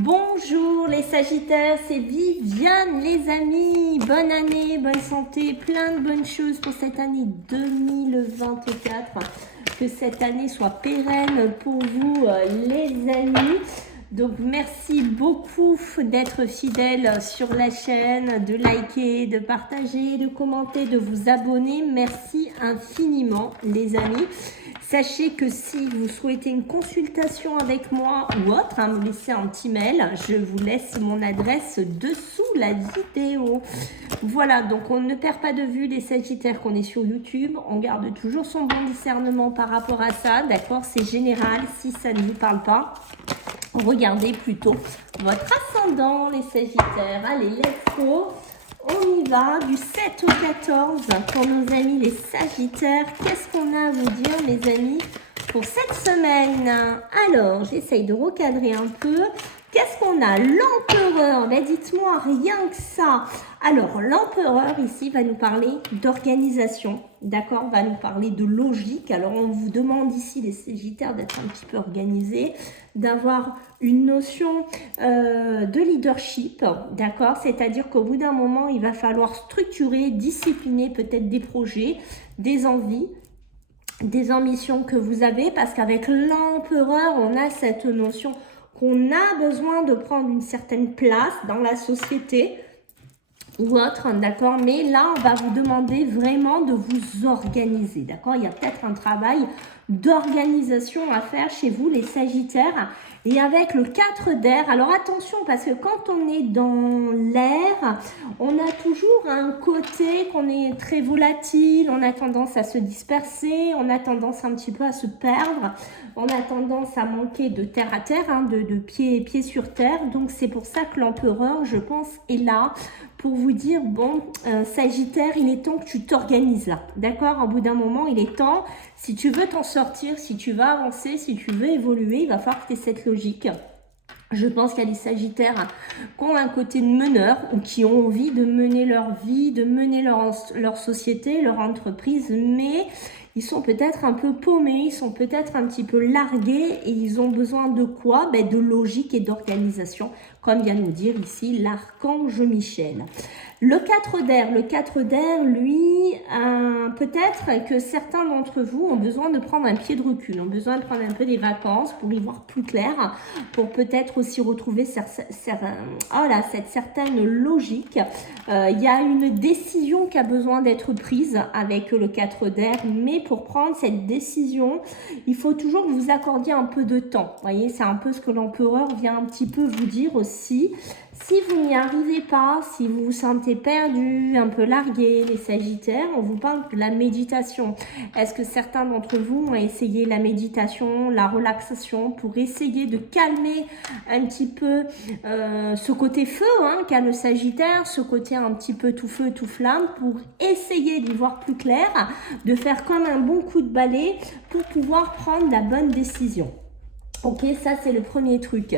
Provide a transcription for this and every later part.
Bonjour les Sagittaires, c'est Viviane les amis. Bonne année, bonne santé, plein de bonnes choses pour cette année 2024. Que cette année soit pérenne pour vous les amis. Donc merci beaucoup d'être fidèles sur la chaîne, de liker, de partager, de commenter, de vous abonner. Merci infiniment les amis. Sachez que si vous souhaitez une consultation avec moi ou autre, me laissez un petit mail. Je vous laisse mon adresse dessous la vidéo. Voilà, donc on ne perd pas de vue les Sagittaires qu'on est sur YouTube. On garde toujours son bon discernement par rapport à ça. D'accord, c'est général. Si ça ne vous parle pas, regardez plutôt votre ascendant les Sagittaires. Allez, let's go. On y va du 7 au 14 pour nos amis les Sagittaires. Qu'est-ce qu'on a à vous dire mes amis pour cette semaine? Alors, j'essaye de recadrer un peu. Qu'est-ce qu'on a? L'empereur, ben dites-moi rien que ça. Alors, l'empereur ici va nous parler d'organisation, d'accord? Va nous parler de logique. Alors, on vous demande ici, les Sagittaires, d'être un petit peu organisés, d'avoir une notion de leadership, d'accord? C'est-à-dire qu'au bout d'un moment, il va falloir structurer, discipliner peut-être des projets, des envies, des ambitions que vous avez, parce qu'avec l'empereur, on a cette notion qu'on a besoin de prendre une certaine place dans la société ou autre, d'accord? Mais là, on va vous demander vraiment de vous organiser, d'accord? Il y a peut-être un travail d'organisation à faire chez vous, les Sagittaires. Et avec le 4 d'air, alors attention, parce que quand on est dans l'air, on a toujours un côté qu'on est très volatile, on a tendance à se disperser, on a tendance un petit peu à se perdre, on a tendance à manquer de terre à terre, de pied sur terre. Donc c'est pour ça que l'empereur, je pense, est là pour vous dire, bon, Sagittaire, il est temps que tu t'organises là, d'accord? Au bout d'un moment, il est temps, si tu veux t'en sortir, si tu vas avancer, si tu veux évoluer, il va falloir que tu aies cette logique. Je pense qu'il y a des Sagittaires qui ont un côté de meneur ou qui ont envie de mener leur vie, de mener leur société, leur entreprise, mais ils sont peut-être un peu paumés, ils sont peut-être un petit peu largués et ils ont besoin de quoi? Ben, de logique et d'organisation, comme vient nous dire ici l'archange Michel. Le 4 d'air, lui, peut-être que certains d'entre vous ont besoin de prendre un pied de recul, ont besoin de prendre un peu des vacances pour y voir plus clair, pour peut-être aussi retrouver cette certaine logique. Il y a une décision qui a besoin d'être prise avec le 4 d'air, mais pour prendre cette décision, il faut toujours que vous accordiez un peu de temps. Vous voyez, c'est un peu ce que l'empereur vient un petit peu vous dire aussi. Si vous n'y arrivez pas, si vous vous sentez perdu, un peu largué, les Sagittaires, on vous parle de la méditation. Est-ce que certains d'entre vous ont essayé la méditation, la relaxation pour essayer de calmer un petit peu ce côté feu qu'a le Sagittaire, ce côté un petit peu tout feu, tout flamme, pour essayer d'y voir plus clair, de faire comme un bon coup de balai pour pouvoir prendre la bonne décision. Ok, ça c'est le premier truc.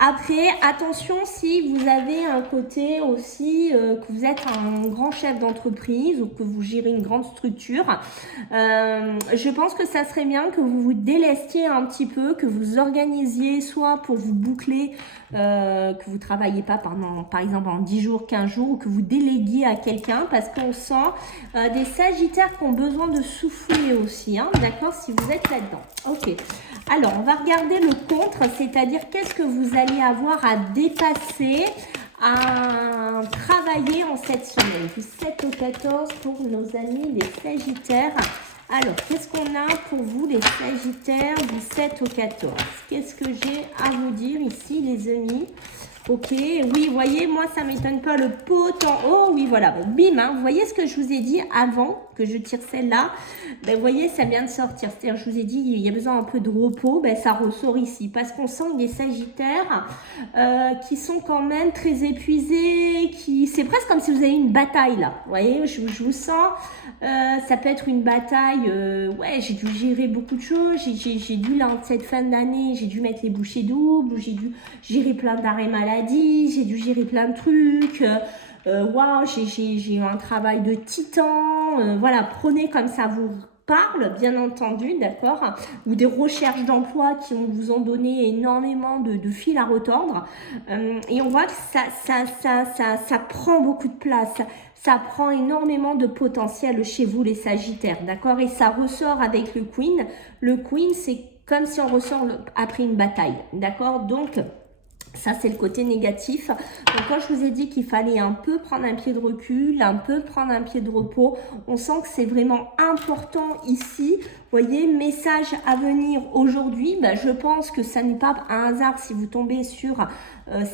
Après, attention si vous avez un côté aussi que vous êtes un grand chef d'entreprise ou que vous gérez une grande structure, je pense que ça serait bien que vous vous délestiez un petit peu, que vous organisiez soit pour vous boucler, que vous ne travaillez pas pendant, par exemple en 10 jours, 15 jours, ou que vous déléguiez à quelqu'un, parce qu'on sent des Sagittaires qui ont besoin de souffler aussi, d'accord, si vous êtes là-dedans. Ok, alors on va regarder le contre, c'est-à-dire qu'est-ce que vous allez avoir à dépasser, à travailler en cette semaine, du 7 au 14 pour nos amis les Sagittaires. Alors, qu'est-ce qu'on a pour vous les Sagittaires du 7 au 14? Qu'est-ce que j'ai à vous dire ici les amis? Ok, oui, vous voyez, moi, ça ne m'étonne pas, le pot en haut, oui, voilà, bon, bim, vous voyez ce que je vous ai dit avant que je tire celle-là, ben, vous voyez, ça vient de sortir, c'est-à-dire, je vous ai dit, il y a besoin un peu de repos, ben, ça ressort ici, parce qu'on sent des Sagittaires qui sont quand même très épuisés, c'est presque comme si vous avez une bataille, là, vous voyez, je vous sens, ça peut être une bataille, ouais, j'ai dû gérer beaucoup de choses, j'ai dû, là, en cette fin d'année, j'ai dû mettre les bouchées doubles, j'ai dû gérer plein d'arrêts maladie, j'ai dû gérer plein de trucs, waouh, j'ai eu un travail de titan, voilà, prenez comme ça vous parle, bien entendu, d'accord, ou des recherches d'emploi qui vous ont donné énormément de fil à retordre. Et on voit que ça prend beaucoup de place, ça prend énormément de potentiel chez vous les Sagittaires, d'accord, et ça ressort avec le Queen. Le Queen, c'est comme si on ressort après une bataille, d'accord, donc ça, c'est le côté négatif. Donc, quand je vous ai dit qu'il fallait un peu prendre un pied de recul, un peu prendre un pied de repos, on sent que c'est vraiment important ici. Vous voyez, message à venir aujourd'hui. Ben, je pense que ça n'est pas un hasard si vous tombez sur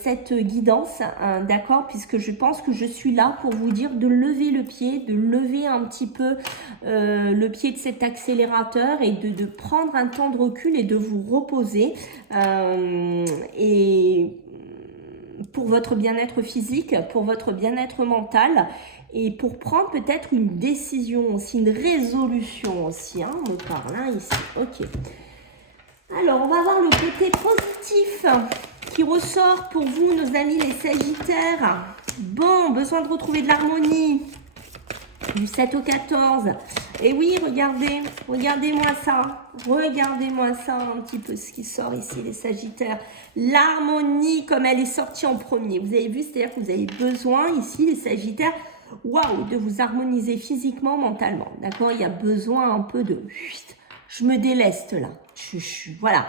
cette guidance, d'accord, puisque je pense que je suis là pour vous dire de lever le pied, de lever un petit peu le pied de cet accélérateur et de prendre un temps de recul et de vous reposer. Et pour votre bien-être physique, pour votre bien-être mental et pour prendre peut-être une décision aussi, une résolution aussi, hein, on parle hein, ici, ok. Alors, on va voir le côté positif qui ressort pour vous, nos amis les Sagittaires. Bon, besoin de retrouver de l'harmonie. Du 7 au 14. Et oui, regardez, regardez-moi ça. Regardez-moi ça un petit peu ce qui sort ici, les Sagittaires. L'harmonie comme elle est sortie en premier. Vous avez vu, c'est-à-dire que vous avez besoin ici, les Sagittaires, waouh, de vous harmoniser physiquement, mentalement. D'accord? Il y a besoin un peu de... Je me déleste là. Voilà.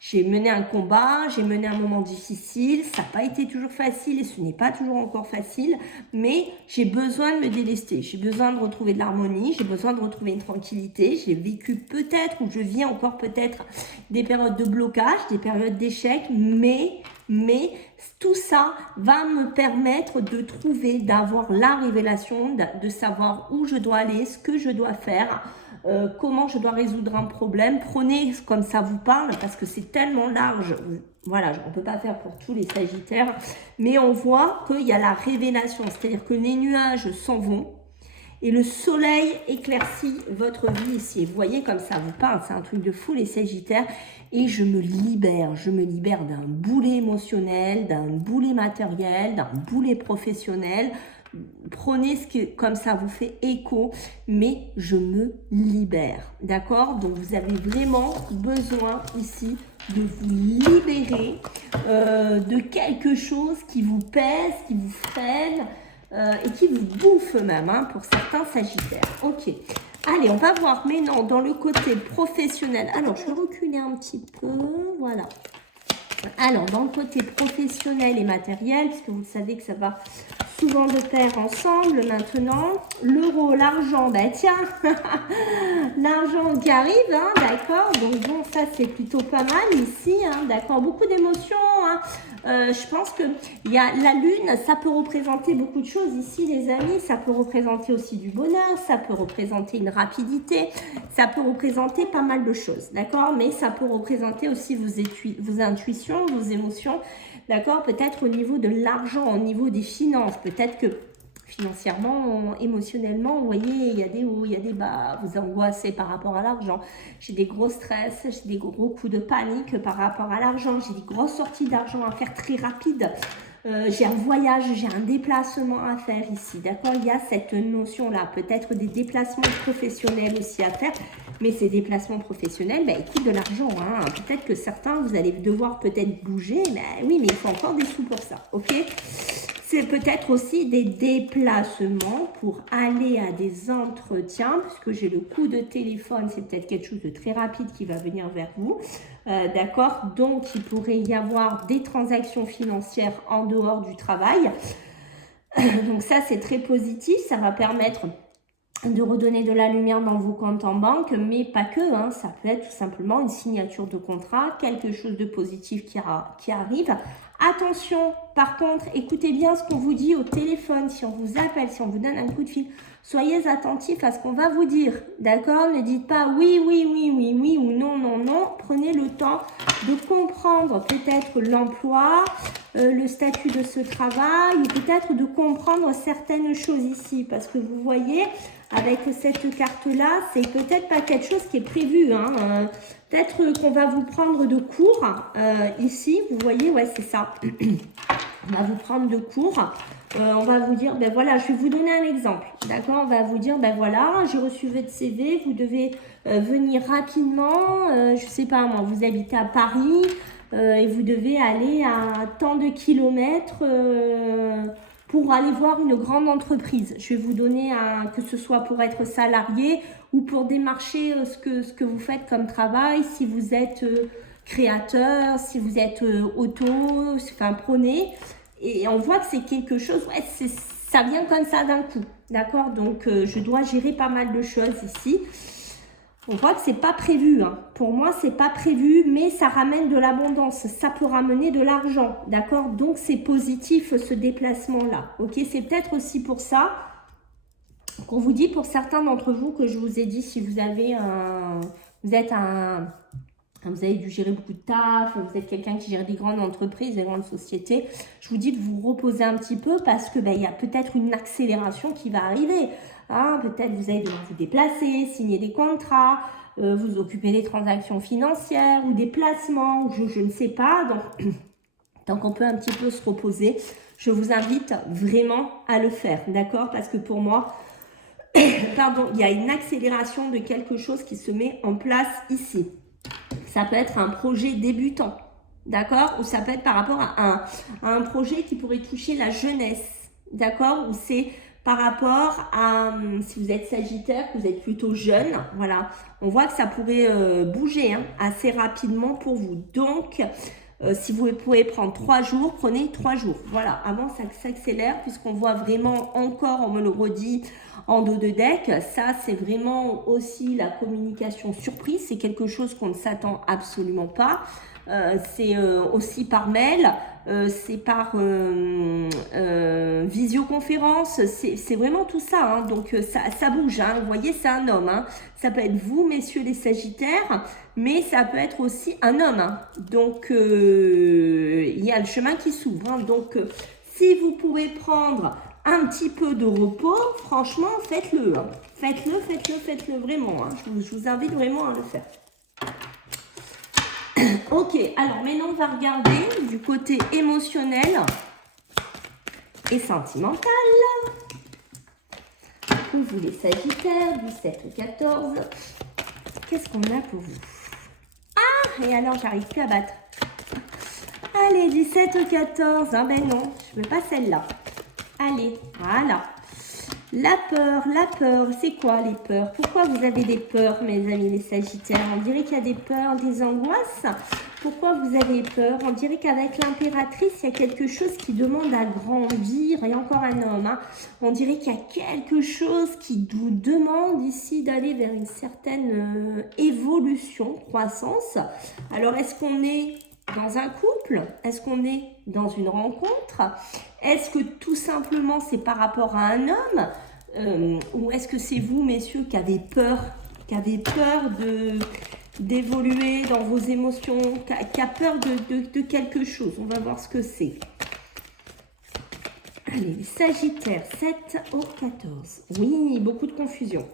J'ai mené un combat, j'ai mené un moment difficile, ça n'a pas été toujours facile et ce n'est pas toujours encore facile, mais j'ai besoin de me délester, j'ai besoin de retrouver de l'harmonie, j'ai besoin de retrouver une tranquillité, j'ai vécu peut-être ou je vis encore peut-être des périodes de blocage, des périodes d'échec, mais tout ça va me permettre de trouver, d'avoir la révélation, de savoir où je dois aller, ce que je dois faire, comment je dois résoudre un problème. Prenez comme ça vous parle parce que c'est tellement large. Voilà, on ne peut pas faire pour tous les Sagittaires, mais on voit qu'il y a la révélation, c'est-à-dire que les nuages s'en vont et le soleil éclaircit votre vie ici. Vous voyez comme ça vous parle, c'est un truc de fou les Sagittaires. Et je me libère d'un boulet émotionnel, d'un boulet matériel, d'un boulet professionnel. Prenez ce qui, comme ça, vous fait écho, mais je me libère, d'accord? Donc, vous avez vraiment besoin ici de vous libérer de quelque chose qui vous pèse, qui vous freine et qui vous bouffe même, hein, pour certains Sagittaires. Ok. Allez, on va voir maintenant dans le côté professionnel. Alors, je vais reculer un petit peu, voilà. Alors, dans le côté professionnel et matériel, puisque vous savez que ça va souvent de pair ensemble maintenant, l'euro, l'argent, ben tiens, l'argent qui arrive, hein, d'accord, donc bon, ça c'est plutôt pas mal ici, hein, d'accord, beaucoup d'émotions, hein. Je pense que il y a la lune, ça peut représenter beaucoup de choses ici les amis, ça peut représenter aussi du bonheur, ça peut représenter une rapidité, ça peut représenter pas mal de choses, d'accord, mais ça peut représenter aussi vos intuitions, vos émotions, d'accord, peut-être au niveau de l'argent, au niveau des finances, peut-être que financièrement, émotionnellement, vous voyez, il y a des hauts, il y a des bas, vous angoissez par rapport à l'argent. J'ai des gros stress, j'ai des gros coups de panique par rapport à l'argent, j'ai des grosses sorties d'argent à faire très rapides. J'ai un voyage, j'ai un déplacement à faire ici, d'accord? Il y a cette notion-là, peut-être des déplacements professionnels aussi à faire, mais ces déplacements professionnels, ben, ils coûtent de l'argent, hein. Peut-être que certains, vous allez devoir peut-être bouger, mais oui, mais il faut encore des sous pour ça, ok? C'est peut-être aussi des déplacements pour aller à des entretiens, puisque j'ai le coup de téléphone, c'est peut-être quelque chose de très rapide qui va venir vers vous, d'accord? Donc, il pourrait y avoir des transactions financières en dehors du travail. Donc ça, c'est très positif, ça va permettre de redonner de la lumière dans vos comptes en banque, mais pas que, hein, ça peut être tout simplement une signature de contrat, quelque chose de positif qui arrive. Attention, par contre, écoutez bien ce qu'on vous dit au téléphone, si on vous appelle, si on vous donne un coup de fil, soyez attentifs à ce qu'on va vous dire, d'accord? Ne dites pas oui, oui, oui, oui, oui ou non, non, non. Prenez le temps de comprendre peut-être l'emploi, le statut de ce travail, ou peut-être de comprendre certaines choses ici, parce que vous voyez, avec cette carte-là, c'est peut-être pas quelque chose qui est prévu, hein. Peut-être qu'on va vous prendre de cours ici, vous voyez, ouais, c'est ça. On va vous prendre de cours on va vous dire, ben voilà, je vais vous donner un exemple, d'accord? On va vous dire, ben voilà, j'ai reçu votre CV, vous devez venir rapidement, je sais pas moi, vous habitez à Paris et vous devez aller à tant de kilomètres pour aller voir une grande entreprise. Je vais vous donner que ce soit pour être salarié ou pour démarcher ce que vous faites comme travail, si vous êtes créateur, si vous êtes prôné. Et on voit que c'est quelque chose, ouais, ça vient comme ça d'un coup, d'accord? Donc, je dois gérer pas mal de choses ici. On voit que c'est pas prévu, hein. Pour moi, c'est pas prévu, mais ça ramène de l'abondance. Ça peut ramener de l'argent, d'accord? Donc, c'est positif, ce déplacement-là, ok? C'est peut-être aussi pour ça qu'on vous dit, pour certains d'entre vous, que je vous ai dit, si vous avez vous avez dû gérer beaucoup de taf, vous êtes quelqu'un qui gère des grandes entreprises, des grandes sociétés, je vous dis de vous reposer un petit peu parce que il y a peut-être une accélération qui va arriver. Hein, peut-être vous allez devoir vous déplacer, signer des contrats, vous occuper des transactions financières ou des placements, je ne sais pas. Donc, tant qu'on peut un petit peu se reposer, je vous invite vraiment à le faire, d'accord? Parce que pour moi, pardon, il y a une accélération de quelque chose qui se met en place ici. Ça peut être un projet débutant, d'accord? Ou ça peut être par rapport à un projet qui pourrait toucher la jeunesse, d'accord? Ou c'est par rapport à, si vous êtes Sagittaire, que vous êtes plutôt jeune, voilà. On voit que ça pourrait bouger assez rapidement pour vous. Donc, si vous pouvez prendre 3 jours, prenez 3 jours. Voilà, avant ça s'accélère puisqu'on voit vraiment encore, on me le redit, en dos de deck. Ça, c'est vraiment aussi la communication surprise. C'est quelque chose qu'on ne s'attend absolument pas. C'est aussi par mail, c'est par visioconférence, c'est vraiment tout ça, hein. Donc ça bouge, hein. Vous voyez, c'est un homme, hein. Ça peut être vous, messieurs les Sagittaires, mais ça peut être aussi un homme, hein. Donc il y a le chemin qui s'ouvre, hein. Donc si vous pouvez prendre un petit peu de repos, franchement, faites-le, hein. Faites-le vraiment, hein. Je vous invite vraiment à le faire. Ok, alors maintenant on va regarder du côté émotionnel et sentimental. Pour vous les Sagittaires, du 7 au 14, qu'est-ce qu'on a pour vous? Ah, et alors j'arrive plus à battre. Allez, du 7 au 14, ben non, je veux pas celle-là. Allez, voilà. La peur, c'est quoi les peurs? Pourquoi vous avez des peurs, mes amis les Sagittaires? On dirait qu'il y a des peurs, des angoisses. Pourquoi vous avez peur? On dirait qu'avec l'impératrice, il y a quelque chose qui demande à grandir. Et encore un homme, hein. On dirait qu'il y a quelque chose qui vous demande ici d'aller vers une certaine évolution, croissance. Alors, est-ce qu'on est dans un couple? Est-ce qu'on est dans une rencontre? Est-ce que tout simplement c'est par rapport à un homme? Ou est-ce que c'est vous, messieurs, qui avez peur d'évoluer dans vos émotions, qui a peur de quelque chose? On va voir ce que c'est. Allez, les Sagittaires, 7 au 14. Oui, beaucoup de confusion.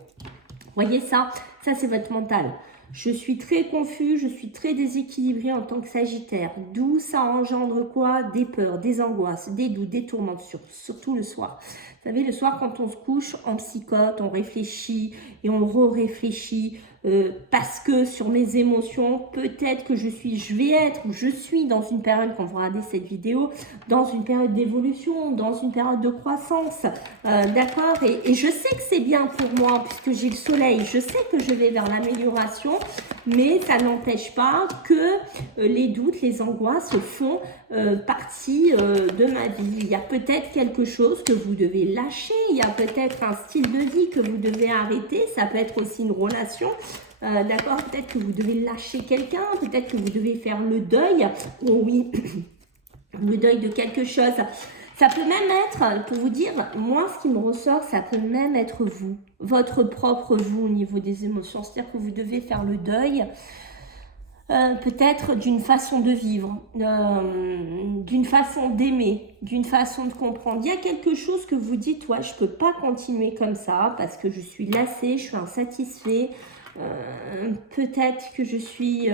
Voyez ça? Ça, c'est votre mental. Je suis très confus, je suis très déséquilibré en tant que Sagittaire. D'où ça engendre quoi? Des peurs, des angoisses, des doutes, des tourments, surtout le soir. Vous savez, le soir, quand on se couche, on psychote, on réfléchit et on réfléchit parce que sur mes émotions, peut-être que je suis dans une période, quand vous regardez cette vidéo, dans une période d'évolution, dans une période de croissance, d'accord? Et je sais que c'est bien pour moi, puisque j'ai le soleil, je sais que je vais vers l'amélioration, mais ça n'empêche pas que les doutes, les angoisses font partie de ma vie. Il y a peut-être quelque chose que vous devez lâcher, il y a peut-être un style de vie que vous devez arrêter, ça peut être aussi une relation. D'accord, peut-être que vous devez lâcher quelqu'un, peut-être que vous devez faire le deuil, oh oui, le deuil de quelque chose. Ça peut même être, pour vous dire, moi ce qui me ressort, ça peut même être vous, votre propre vous au niveau des émotions, c'est-à-dire que vous devez faire le deuil, peut-être d'une façon de vivre, d'une façon d'aimer, d'une façon de comprendre. Il y a quelque chose que vous dites, ouais, je ne peux pas continuer comme ça parce que je suis lassée, je suis insatisfait. Peut-être que je suis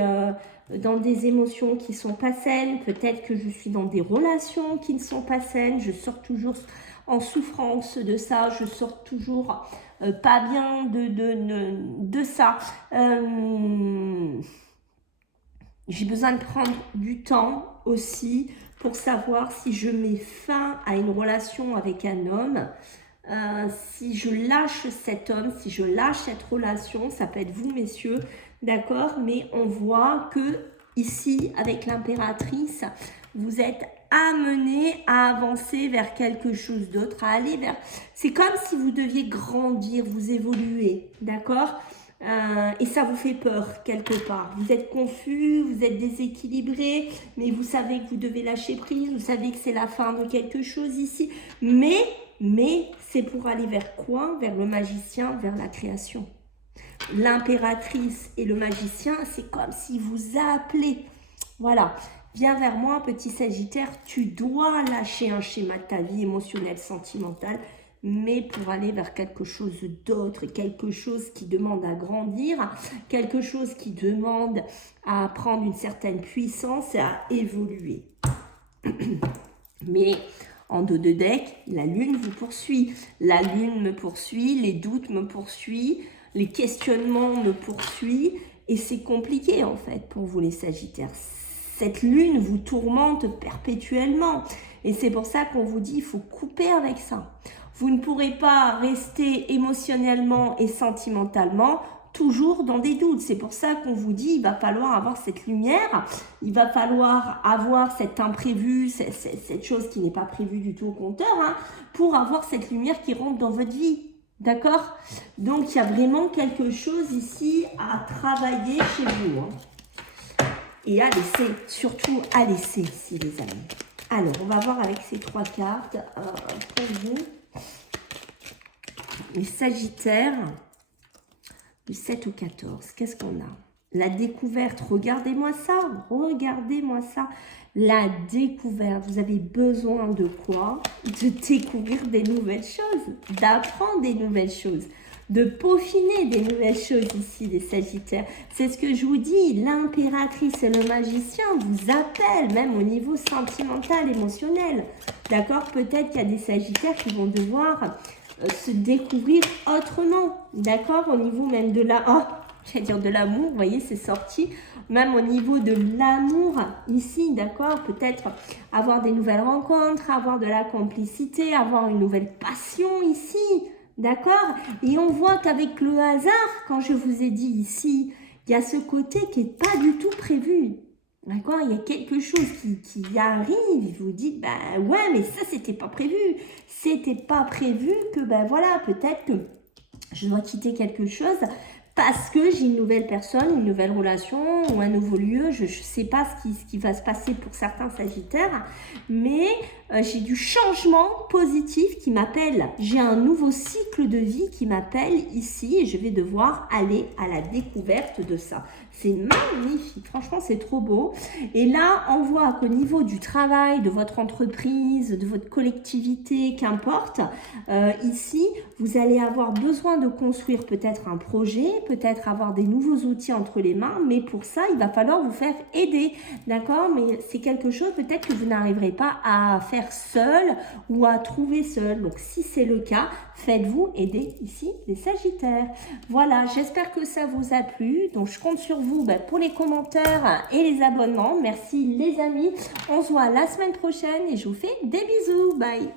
dans des émotions qui ne sont pas saines, peut-être que je suis dans des relations qui ne sont pas saines, je sors toujours en souffrance de ça, je sors toujours pas bien de ça. J'ai besoin de prendre du temps aussi pour savoir si je mets fin à une relation avec un homme, si je lâche cet homme, si je lâche cette relation, ça peut être vous messieurs, d'accord, mais on voit que ici avec l'impératrice, vous êtes amené à avancer vers quelque chose d'autre, à aller vers... C'est comme si vous deviez grandir, vous évoluer, d'accord, et ça vous fait peur quelque part. Vous êtes confus, vous êtes déséquilibré, mais vous savez que vous devez lâcher prise, vous savez que c'est la fin de quelque chose ici, mais c'est pour aller vers quoi? Vers le magicien, vers la création. L'impératrice et le magicien, c'est comme si vous appelez. Voilà, viens vers moi, petit Sagittaire, tu dois lâcher un schéma de ta vie émotionnelle, sentimentale, mais pour aller vers quelque chose d'autre, quelque chose qui demande à grandir, quelque chose qui demande à prendre une certaine puissance et à évoluer. Mais en dos de deck, la lune vous poursuit. La lune me poursuit, les doutes me poursuivent, les questionnements me poursuivent. Et c'est compliqué en fait pour vous les Sagittaires. Cette lune vous tourmente perpétuellement. Et c'est pour ça qu'on vous dit, il faut couper avec ça. Vous ne pourrez pas rester émotionnellement et sentimentalement toujours dans des doutes. C'est pour ça qu'on vous dit, il va falloir avoir cette lumière, il va falloir avoir cet imprévu, cette chose qui n'est pas prévue du tout au compteur, hein, pour avoir cette lumière qui rentre dans votre vie. D'accord? Donc, il y a vraiment quelque chose ici à travailler chez vous. Hein. Et à laisser, surtout à laisser ici, les amis. Alors, on va voir avec ces trois cartes pour vous. Les Sagittaires, du 7 au 14, qu'est-ce qu'on a? La découverte, regardez-moi ça, la découverte, vous avez besoin de quoi? De découvrir des nouvelles choses, d'apprendre des nouvelles choses, de peaufiner des nouvelles choses ici, les Sagittaires. C'est ce que je vous dis, l'impératrice et le magicien vous appellent, même au niveau sentimental, émotionnel. D'accord? Peut-être qu'il y a des Sagittaires qui vont devoir se découvrir autrement, d'accord, au niveau même de la, j'allais dire de l'amour, vous voyez, c'est sorti, même au niveau de l'amour, ici, d'accord, peut-être avoir des nouvelles rencontres, avoir de la complicité, avoir une nouvelle passion ici, d'accord, et on voit qu'avec le hasard, quand je vous ai dit ici, il y a ce côté qui n'est pas du tout prévu. D'accord, il y a quelque chose qui arrive, vous dites, ben ouais, mais ça, c'était pas prévu. C'était pas prévu que, ben voilà, peut-être que je dois quitter quelque chose parce que j'ai une nouvelle personne, une nouvelle relation ou un nouveau lieu. Je ne sais pas ce qui va se passer pour certains Sagittaires, mais j'ai du changement positif qui m'appelle. J'ai un nouveau cycle de vie qui m'appelle ici et je vais devoir aller à la découverte de ça. C'est magnifique, franchement c'est trop beau. Et là, on voit qu'au niveau du travail, de votre entreprise, de votre collectivité, qu'importe, ici, vous allez avoir besoin de construire peut-être un projet, peut-être avoir des nouveaux outils entre les mains, mais pour ça, il va falloir vous faire aider, d'accord? Mais c'est quelque chose peut-être que vous n'arriverez pas à faire seul ou à trouver seul. Donc, si c'est le cas, faites-vous aider ici les Sagittaires. Voilà, j'espère que ça vous a plu. Donc, je compte sur vous pour les commentaires et les abonnements. Merci les amis. On se voit la semaine prochaine et je vous fais des bisous. Bye.